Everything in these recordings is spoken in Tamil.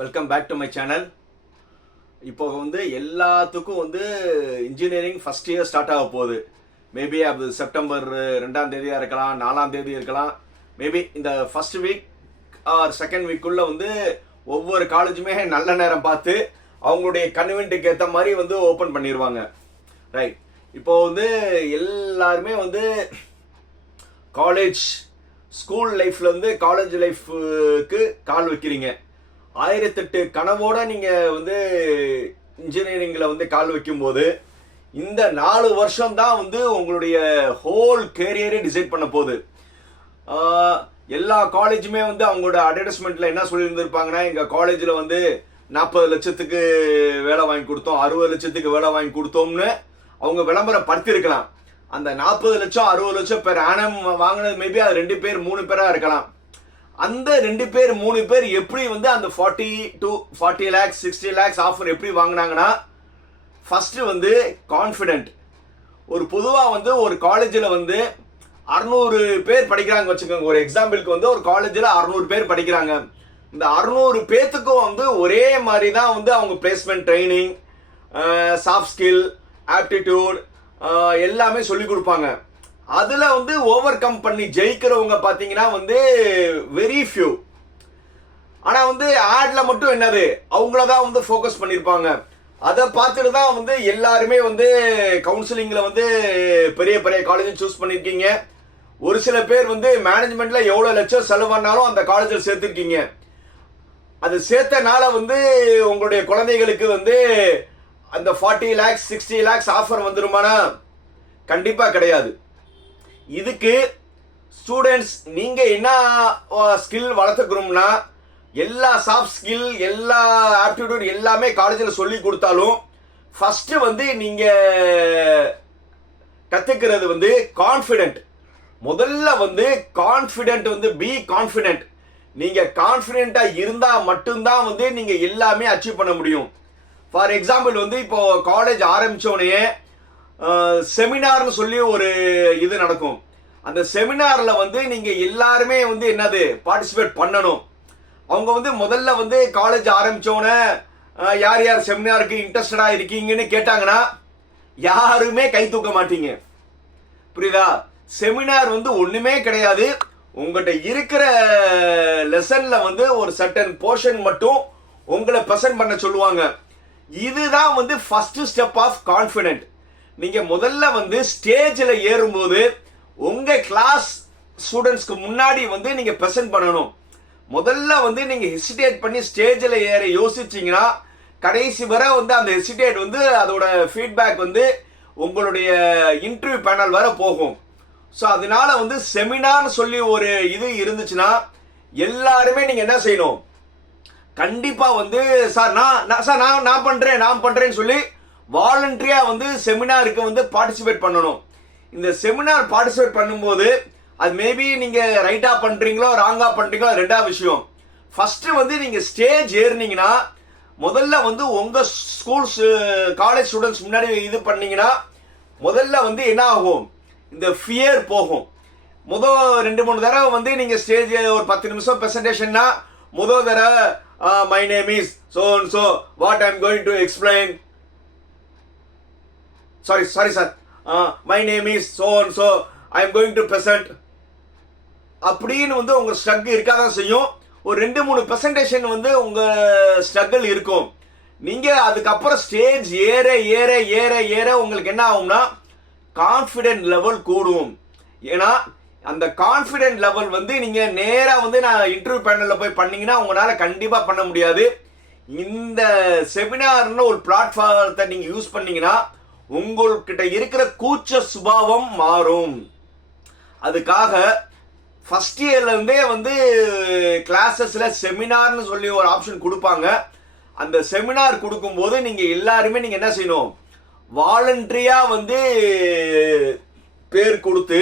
Welcome back to my channel இப்போ வந்து எல்லாத்துக்கும் வந்து இன்ஜினியரிங் ஃபர்ஸ்ட் இயர் ஸ்டார்ட் ஆக போகுது. மேபி அது செப்டம்பர் ரெண்டாம் தேதியாக இருக்கலாம் நாலாம் தேதி இருக்கலாம். மேபி இந்த ஃபர்ஸ்ட் வீக் ஆர் செகண்ட் வீக்குள்ளே வந்து ஒவ்வொரு காலேஜுமே நல்ல நேரம் பார்த்து அவங்களுடைய கன்வென்ட்டுக்கு ஏற்ற மாதிரி வந்து ஓப்பன் பண்ணிடுவாங்க ரைட் இப்போ வந்து எல்லாருமே வந்து காலேஜ் ஸ்கூல் லைஃப்லேருந்து காலேஜ் லைஃபுக்கு கால் வைக்கிறீங்க. ஆயிரத்தெட்டு கனவோட நீங்கள் வந்து இன்ஜினியரிங்கில் வந்து கால் வைக்கும்போது இந்த நாலு வருஷம் தான் வந்து உங்களுடைய ஹோல் கேரியரே டிசைட் பண்ண போகுது. எல்லா காலேஜுமே வந்து அவங்களோட அட்வர்டைஸ்மெண்ட்டில் என்ன சொல்லியிருந்திருப்பாங்கன்னா எங்கள் காலேஜில் வந்து நாற்பது லட்சத்துக்கு வேலை வாங்கி கொடுத்தோம் அறுபது லட்சத்துக்கு வேலை வாங்கி கொடுத்தோம்னு அவங்க விளம்பரப்படுத்தியிருக்கலாம். அந்த நாற்பது லட்சம் அறுபது லட்சம் பேர் ஆனம் வாங்கினது மேபி அது ரெண்டு பேர் மூணு பேராக இருக்கலாம். அந்த ரெண்டு பேர் மூணு பேர் எப்படி வந்து அந்த forty to forty lakhs sixty lakhs offer எப்படி வாங்கினாங்கன்னா ஃபஸ்ட்டு வந்து கான்ஃபிடென்ட் ஒரு பொதுவாக வந்து ஒரு காலேஜில் வந்து அறநூறு பேர் படிக்கிறாங்க வச்சுக்கோங்க. ஒரு எக்ஸாம்பிளுக்கு வந்து ஒரு காலேஜில் அறநூறு பேர் படிக்கிறாங்க. இந்த அறநூறு பேத்துக்கும் வந்து ஒரே மாதிரி தான் வந்து அவங்க placement training soft skill aptitude எல்லாமே சொல்லி கொடுப்பாங்க. அதில் வந்து ஓவர் கம் பண்ணி ஜெயிக்கிறவங்க பார்த்தீங்கன்னா வந்து வெரி ஃபியூ ஆனால் வந்து ஆடில் மட்டும் என்னது? அவங்கள தான் வந்து ஃபோக்கஸ் பண்ணியிருப்பாங்க அதை பார்த்துட்டு தான் வந்து எல்லாருமே வந்து கவுன்சிலிங்கில் வந்து பெரிய பெரிய காலேஜ் சூஸ் பண்ணியிருக்கீங்க ஒரு சில பேர் வந்து மேனேஜ்மெண்ட்டில் எவ்வளோ லட்சம் செலவு பண்ணாலும் அந்த காலேஜில் சேர்த்துருக்கீங்க. அது சேர்த்தனால வந்து உங்களுடைய குழந்தைகளுக்கு வந்து அந்த forty lakhs sixty lakhs offer வந்துருமானா? கண்டிப்பாக கிடையாது. இதுக்கு ஸ்டூடெண்ட்ஸ் நீங்கள் என்ன ஸ்கில் வளர்த்துக்கணும்னா எல்லா சாஃப்ட் ஸ்கில் எல்லா ஆப்டிடியூட் எல்லாமே காலேஜில் சொல்லி கொடுத்தாலும் ஃபஸ்ட்டு வந்து நீங்கள் கற்றுக்கிறது வந்து கான்ஃபிடென்ட் முதல்ல வந்து கான்ஃபிடென்ட் வந்து பி கான்ஃபிடென்ட் நீங்கள் கான்ஃபிடென்ட்டாக இருந்தால் மட்டும்தான் வந்து நீங்கள் எல்லாமே அச்சீவ் பண்ண முடியும். ஃபார் எக்ஸாம்பிள் வந்து இப்போது காலேஜ் ஆரம்பித்தோடனே செமினார்னு சொல்லி ஒரு இது நடக்கும். அந்த செமினாரில் வந்து நீங்கள் எல்லாருமே வந்து என்னது பார்ட்டிசிபேட் பண்ணணும். அவங்க வந்து முதல்ல வந்து காலேஜ் ஆரம்பித்தோடனே யார் யார் செமினாருக்கு இன்ட்ரெஸ்டடாக இருக்கீங்கன்னு கேட்டாங்கன்னா யாருமே கை தூக்க மாட்டீங்க. புரியுதா? செமினார் வந்து ஒண்ணுமே கிடையாது. உங்கள்கிட்ட இருக்கிற லெசன்ல வந்து ஒரு சர்டன் போர்ஷன் மட்டும் உங்களை ப்ரெசென்ட் பண்ண சொல்லுவாங்க. இதுதான் வந்து ஃபர்ஸ்ட் ஸ்டெப் ஆஃப் கான்ஃபிடென்ட் நீங்க முதல்ல வந்து ஸ்டேஜில் ஏறும்போது உங்க கிளாஸ் ஸ்டூடெண்ட்ஸ்க்கு முன்னாடி வந்து நீங்க ப்ரெசென்ட் பண்ணணும். முதல்ல வந்து நீங்க ஹெசிடேட் பண்ணி ஸ்டேஜில் ஏற யோசிச்சீங்கன்னா கடைசி வரை வந்து அந்த ஹெசிடேட் வந்து அதோட ஃபீட்பேக் வந்து உங்களுடைய இன்டர்வியூ பேனல் வர போகும். ஸோ அதனால வந்து செமினார்னு சொல்லி ஒரு இது இருந்துச்சுன்னா எல்லாருமே நீங்க என்ன செய்யணும்? கண்டிப்பா வந்து சார் நான் நான் சார் நான் நான் பண்றேன் நான் பண்றேன்னு சொல்லி வாலண்டரியா வந்து செமினாருக்கு வந்து பார்ட்டிசிபேட் பண்ணணும். இந்த செமினார் பார்ட்டிசிபேட் பண்ணும்போது அது மேபி நீங்கள் ரைட்டாக பண்ணுறீங்களோ ராங்காக பண்ணுறீங்களோ ரெண்டாவது விஷயம். ஃபஸ்ட்டு வந்து நீங்கள் ஸ்டேஜ் ஏறுனீங்கன்னா முதல்ல வந்து உங்கள் ஸ்கூல்ஸ் காலேஜ் ஸ்டூடெண்ட்ஸ் முன்னாடி இது பண்ணீங்கன்னா முதல்ல வந்து என்ன ஆகும்? இந்த ஃபியர் போகும். முதல் ரெண்டு மூணு தடவை வந்து நீங்கள் ஸ்டேஜ் ஒரு பத்து நிமிஷம் ப்ரெசன்டேஷன்னா முதல் தடவை my name is so so what I'm going to explain sorry sorry sir my name is so so I am going to present அப்படின்னு வந்து உங்க ஸ்ட்ரக் இருக்காதான் செய்யும். ஒரு ரெண்டு மூணு ப்ரெசன்டேஷன் வந்து உங்கள் ஸ்ட்ரகிள் இருக்கும். நீங்கள் அதுக்கப்புறம் ஸ்டேஜ் ஏற ஏற ஏற ஏற உங்களுக்கு என்ன ஆகும்னா கான்ஃபிடென்ட் லெவல் கூடும். ஏன்னா அந்த கான்ஃபிடென்ட் லெவல் வந்து நீங்கள் நேராக வந்து நான் இன்டர்வியூ பேனலில் போய் பண்ணீங்கன்னா உங்களால் கண்டிப்பாக பண்ண முடியாது. இந்த செமினார்னு ஒரு பிளாட்ஃபார்த்தை நீங்கள் யூஸ் பண்ணீங்கன்னா உங்கள்கிட்ட இருக்கிற கூச்ச சுபாவம் மாறும். அதுக்காக ஃபர்ஸ்ட் இயர்லேருந்தே வந்து கிளாஸஸில் செமினார்னு சொல்லி ஒரு ஆப்ஷன் கொடுப்பாங்க. அந்த செமினார் கொடுக்கும்போது நீங்கள் எல்லாருமே நீங்கள் என்ன செய்யணும்? வாலண்ட்ரியாக வந்து பேர் கொடுத்து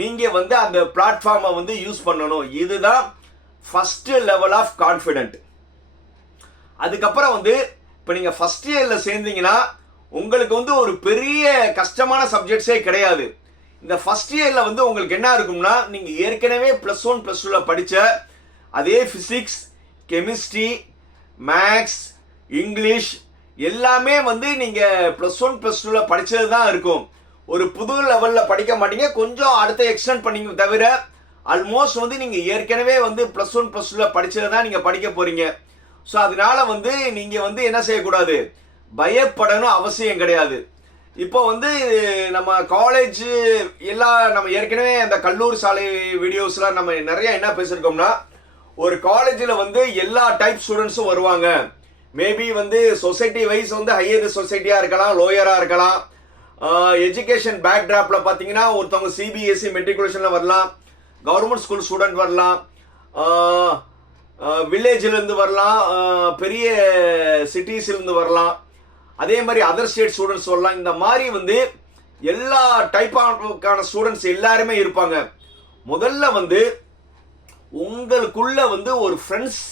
நீங்கள் வந்து அந்த பிளாட்ஃபார்மை வந்து யூஸ் பண்ணணும். இதுதான் ஃபஸ்ட்டு லெவல் ஆஃப் கான்ஃபிடென்ட் அதுக்கப்புறம் வந்து இப்போ நீங்கள் ஃபர்ஸ்ட் இயரில் சேர்ந்தீங்கன்னா உங்களுக்கு வந்து ஒரு பெரிய கஷ்டமான சப்ஜெக்ட்ஸே கிடையாது. இந்த ஃபஸ்ட் இயரில் வந்து உங்களுக்கு என்ன இருக்கும்னா நீங்கள் ஏற்கனவே ப்ளஸ் ஒன் ப்ளஸ் டூவில் படித்த அதே ஃபிசிக்ஸ் கெமிஸ்ட்ரி மேக்ஸ் இங்கிலீஷ் எல்லாமே வந்து நீங்கள் ப்ளஸ் ஒன் ப்ளஸ் டூவில் படித்தது தான் இருக்கும். ஒரு புது லெவலில் படிக்க மாட்டீங்க. கொஞ்சம் அடுத்த எக்ஸ்டெண்ட் பண்ணிங்க தவிர ஆல்மோஸ்ட் வந்து நீங்கள் ஏற்கனவே வந்து ப்ளஸ் ஒன் ப்ளஸ் டூவில் படித்தது தான் நீங்கள் படிக்க போகிறீங்க ஸோ அதனால வந்து நீங்கள் வந்து என்ன செய்யக்கூடாது? பயப்படணும் அவசியம் கிடையாது. இப்போ வந்து நம்ம காலேஜ் எல்லா நம்ம ஏற்கனவே அந்த கல்லூரி சாலை வீடியோஸ்லாம் நம்ம நிறைய என்ன பேசியிருக்கோம்னா ஒரு காலேஜில் வந்து எல்லா டைப் ஸ்டூடெண்ட்ஸும் வருவாங்க. மேபி வந்து சொசைட்டி வைஸ் வந்து ஹையர் சொசைட்டியாக இருக்கலாம் லோயராக இருக்கலாம். எஜுகேஷன் பேக்ட்ராப்பில் பார்த்தீங்கன்னா ஒருத்தவங்க சிபிஎஸ்சி மெட்ரிகுலேஷனில் வரலாம். கவர்மெண்ட் ஸ்கூல் ஸ்டூடெண்ட் வரலாம். வில்லேஜ்லேருந்து வரலாம். பெரிய சிட்டிஸ்லேருந்து வரலாம். அதே மாதிரி அதர் ஸ்டேட் ஸ்டூடெண்ட்ஸ் சொல்லலாம். இந்த மாதிரி வந்து எல்லா டைப் ஸ்டூடெண்ட்ஸ் எல்லாருமே இருப்பாங்க. முதல்ல வந்து உங்களுக்குள்ள வந்து ஒரு ஃப்ரெண்ட்ஸ்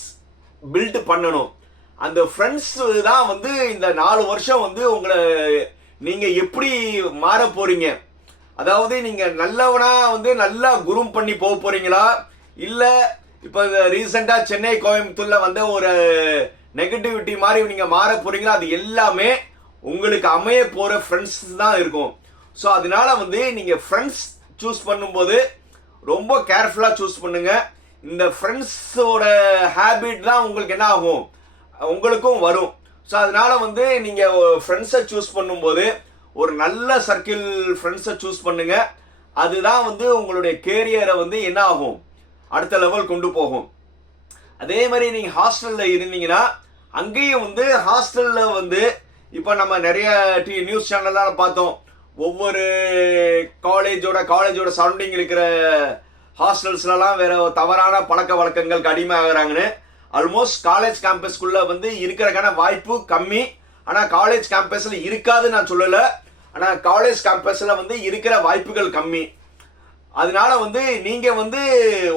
பில்ட் பண்ணணும். அந்த ஃப்ரெண்ட்ஸ் தான் வந்து இந்த நாலு வருஷம் வந்து உங்களை நீங்கள் எப்படி மாற போறீங்க? அதாவது நீங்கள் நல்லவனா வந்து நல்லா குரூம் பண்ணி போக போறீங்களா? இல்லை இப்போ ரீசெண்டாக சென்னை கோயம்புத்தூரில் வந்த ஒரு நெகட்டிவிட்டி மாதிரி நீங்க மாற போகிறீங்களோ அது எல்லாமே உங்களுக்கு அமைய போற ஃப்ரெண்ட்ஸ் தான் இருக்கும். ஸோ அதனால வந்து நீங்க ஃப்ரெண்ட்ஸ் சூஸ் பண்ணும்போது ரொம்ப கேர்ஃபுல்லாக சூஸ் பண்ணுங்க. இந்த ஃப்ரெண்ட்ஸோட ஹேபிட் தான் உங்களுக்கு என்ன ஆகும்? உங்களுக்கும் வரும். ஸோ அதனால வந்து நீங்கள் ஃப்ரெண்ட்ஸை சூஸ் பண்ணும்போது ஒரு நல்ல சர்க்கிள் ஃப்ரெண்ட்ஸை சூஸ் பண்ணுங்க. அதுதான் வந்து உங்களுடைய கேரியரை வந்து என்ன ஆகும்? அடுத்த லெவல் கொண்டு போகும். அதே மாதிரி நீங்கள் ஹாஸ்டலில் இருந்தீங்கன்னா அங்கேயும் வந்து ஹாஸ்டலில் வந்து இப்போ நம்ம நிறைய டி நியூஸ் சேனல்லாம் பார்த்தோம். ஒவ்வொரு காலேஜோட காலேஜோட சரௌண்டிங் இருக்கிற ஹாஸ்டல்ஸ்லலாம் வேற தவறான பழக்க வழக்கங்களுக்கு அடிமையாகிறாங்கன்னு ஆல்மோஸ்ட் காலேஜ் கேம்பஸ்க்குள்ளே வந்து இருக்கிறக்கான வாய்ப்பு கம்மி. ஆனால் காலேஜ் கேம்பஸில் இருக்காதுன்னு நான் சொல்லலை. ஆனால் காலேஜ் கேம்பஸில் வந்து இருக்கிற வாய்ப்புகள் கம்மி. அதனால வந்து நீங்கள் வந்து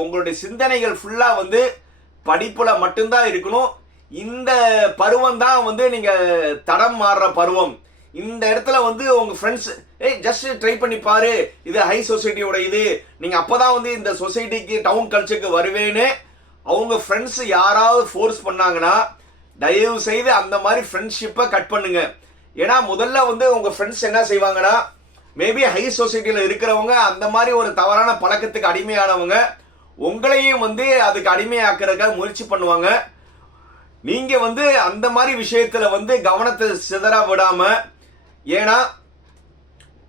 உங்களுடைய சிந்தனைகள் ஃபுல்லாக வந்து படிப்புல மட்டும்தான் இருக்கணும். இந்த பருவம் தான் வந்து நீங்க தடம் மாறுற பருவம். இந்த இடத்துல வந்து உங்க ஃப்ரெண்ட்ஸ் ஏய் ஜஸ்ட் ட்ரை பண்ணி பாரு. இது ஹை சொசைட்டியோட இது. நீங்க அப்பதான் வந்து இந்த சொசைட்டிக்கு டவுன் கல்ச்சருக்கு வருவேன்னு அவங்க ஃப்ரெண்ட்ஸ் யாராவது ஃபோர்ஸ் பண்ணாங்கன்னா தயவு செய்து அந்த மாதிரி ஃப்ரெண்ட்ஷிப்பை கட் பண்ணுங்க. ஏன்னா முதல்ல வந்து உங்க ஃப்ரெண்ட்ஸ் என்ன செய்வாங்கன்னா மேபி ஹை சொசைட்டியில் இருக்கிறவங்க அந்த மாதிரி ஒரு தவறான பழக்கத்துக்கு அடிமையானவங்க. உங்களையும் வந்து அதுக்கு அடிமையாக்குறதுக்காக முயற்சி பண்ணுவாங்க. நீங்க வந்து அந்த மாதிரி விஷயத்துல வந்து கவனத்தை சிதற விடாம ஏன்னா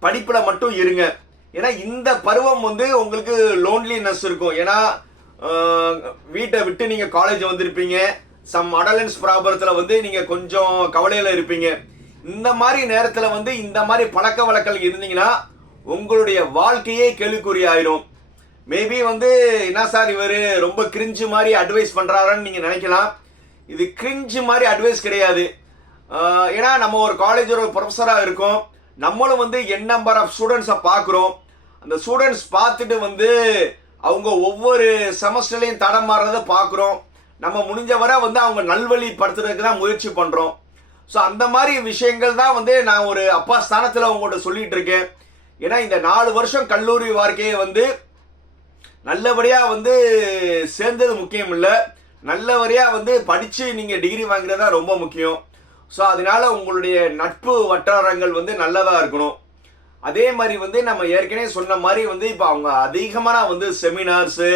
படிப்புல மட்டும் இருங்க. ஏன்னா இந்த பருவம் வந்து உங்களுக்கு லோன்லினஸ் இருக்கும். ஏன்னா வீட்டை விட்டு நீங்க காலேஜ் வந்திருப்பீங்க. சம் அடலன்ஸ் ப்ராபரத்தில் வந்து நீங்க கொஞ்சம் கவலையில இருப்பீங்க. இந்த மாதிரி நேரத்தில் வந்து இந்த மாதிரி பழக்க வழக்கங்கள் இருந்தீங்கன்னா உங்களுடைய வாழ்க்கையே கேள்விக்குறி ஆயிரும். மேபி வந்து என்ன சார் இவர் ரொம்ப கிரிஞ்சு மாதிரி அட்வைஸ் பண்ணுறாருன்னு நீங்கள் நினைக்கலாம். இது கிரிஞ்சு மாதிரி அட்வைஸ் கிடையாது. ஏன்னா நம்ம ஒரு காலேஜ் ஒரு ப்ரொஃபஸராக இருக்கோம். நம்மளும் வந்து என் நம்பர் ஆஃப் ஸ்டூடெண்ட்ஸை பார்க்குறோம். அந்த ஸ்டூடெண்ட்ஸ் பார்த்துட்டு வந்து அவங்க ஒவ்வொரு செமஸ்டர்லையும் தடம் மாறுறதை பார்க்குறோம். நம்ம முடிஞ்ச வரை வந்து அவங்க நல்வழிப்படுத்துறதுக்கு தான் முயற்சி பண்ணுறோம் ஸோ அந்த மாதிரி விஷயங்கள் தான் வந்து நான் ஒரு அப்பா ஸ்தானத்தில் அவங்கள்ட்ட சொல்லிகிட்டு இருக்கேன். ஏன்னா இந்த நாலு வருஷம் கல்லூரி வாழ்க்கையை வந்து நல்லபடியாக வந்து சேர்ந்தது முக்கியம் இல்லை நல்லபடியாக வந்து படித்து நீங்கள் டிகிரி வாங்குறது தான் ரொம்ப முக்கியம். ஸோ அதனால உங்களுடைய நட்பு வட்டாரங்கள் வந்து நல்லதாக இருக்கணும். அதே மாதிரி வந்து நம்ம ஏற்கனவே சொன்ன மாதிரி வந்து இப்போ அவங்க அதிகமான வந்து செமினார்ஸு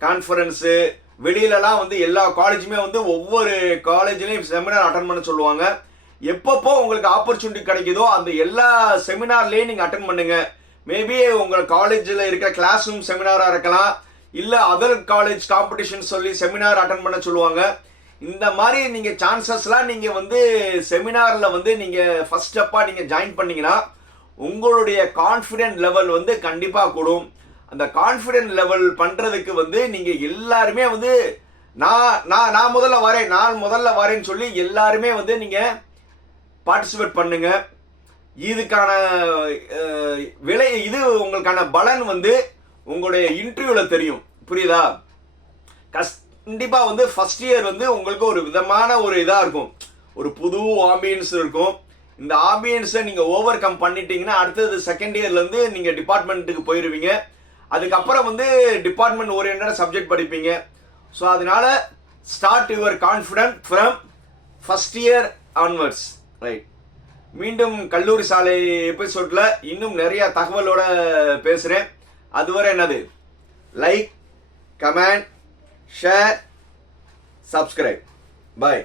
கான்ஃபரன்ஸு வெளியிலலாம் வந்து எல்லா காலேஜுமே வந்து ஒவ்வொரு காலேஜ்லேயும் செமினார் அட்டன் பண்ண சொல்லுவாங்க. எப்பப்போ உங்களுக்கு ஆப்பர்ச்சுனிட்டி கிடைக்குதோ அந்த எல்லா செமினார்லேயும் நீங்கள் அட்டன் பண்ணுங்கள் மேபி உங்கள் காலேஜில் இருக்கிற கிளாஸ் ரூம் செமினாராக இருக்கலாம். இல்லை அதர் காலேஜ் காம்படிஷன் சொல்லி செமினார் அட்டன் பண்ண சொல்லுவாங்க. இந்த மாதிரி நீங்கள் சான்சஸ்லாம் நீங்கள் வந்து செமினாரில் வந்து நீங்கள் ஃபஸ்ட் ஸ்டெப்பாக நீங்கள் ஜாயின் பண்ணீங்கன்னா உங்களுடைய கான்ஃபிடென்ட் லெவல் வந்து கண்டிப்பாக கூடும். அந்த கான்ஃபிடென்ட் லெவல் பண்ணுறதுக்கு வந்து நீங்கள் எல்லாருமே வந்து நான் நான் நான் முதல்ல வரேன் நான் முதல்ல வரேன்னு சொல்லி எல்லாருமே வந்து நீங்கள் பார்ட்டிசிபேட் பண்ணுங்கள் இதுக்கான விலை இது உங்களுக்கான பலன் வந்து உங்களுடைய இன்டர்வியூவில் தெரியும். புரியுதா? கண்டிப்பா வந்து ஃபர்ஸ்ட் இயர் வந்து உங்களுக்கு ஒரு விதமான ஒரு இதாக இருக்கும். ஒரு புது ஆம்பியன்ஸ் இருக்கும். இந்த ஆம்பியன்ஸை நீங்கள் ஓவர் கம் பண்ணிட்டீங்கன்னா அடுத்தது செகண்ட் இயர்லேருந்து நீங்கள் டிபார்ட்மெண்ட்டுக்கு போயிடுவீங்க அதுக்கப்புறம் வந்து டிபார்ட்மெண்ட் ஓரியன்டாக சப்ஜெக்ட் படிப்பீங்க. ஸோ அதனால start your confident from first year onwards right மீண்டும் கல்லூரி சாலை எபிசோட்ல இன்னும் நிறைய தகவலோட பேசுகிறேன் அதுவரை என்னது? Like comment share subscribe bye